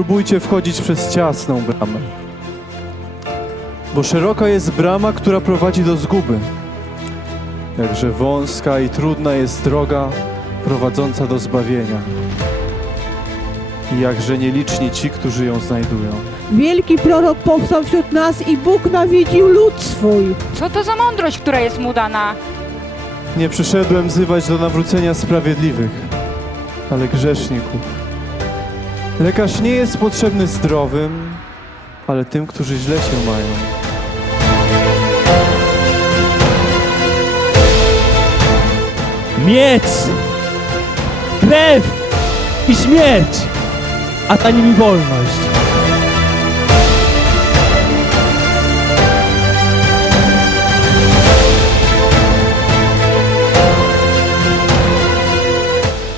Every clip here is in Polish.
próbujcie wchodzić przez ciasną bramę. Bo szeroka jest brama, która prowadzi do zguby. Jakże wąska i trudna jest droga prowadząca do zbawienia. I jakże nieliczni ci, którzy ją znajdują. Wielki prorok powstał wśród nas i Bóg nawiedził lud swój. Co to za mądrość, która jest mu dana? Nie przyszedłem wzywać do nawrócenia sprawiedliwych, ale grzeszników. Lekarz nie jest potrzebny zdrowym, ale tym, którzy źle się mają. Miecz, krew i śmierć, a za nimi wolność.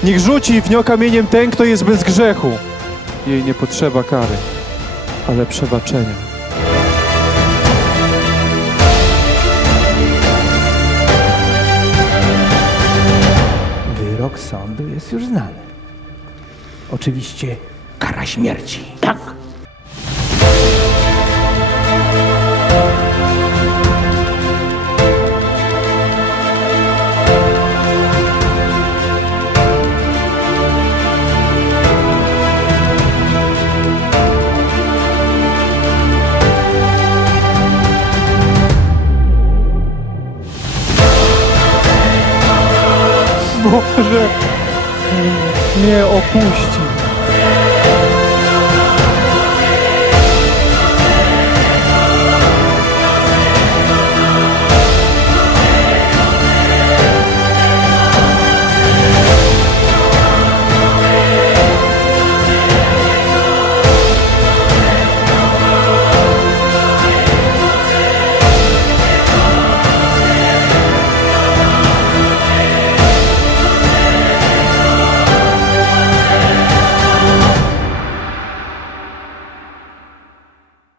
Niech rzuci w nią kamieniem ten, kto jest bez grzechu. Jej nie potrzeba kary, ale przebaczenia. Wyrok sądu jest już znany. Oczywiście kara śmierci. Tak. Boże, nie opuści.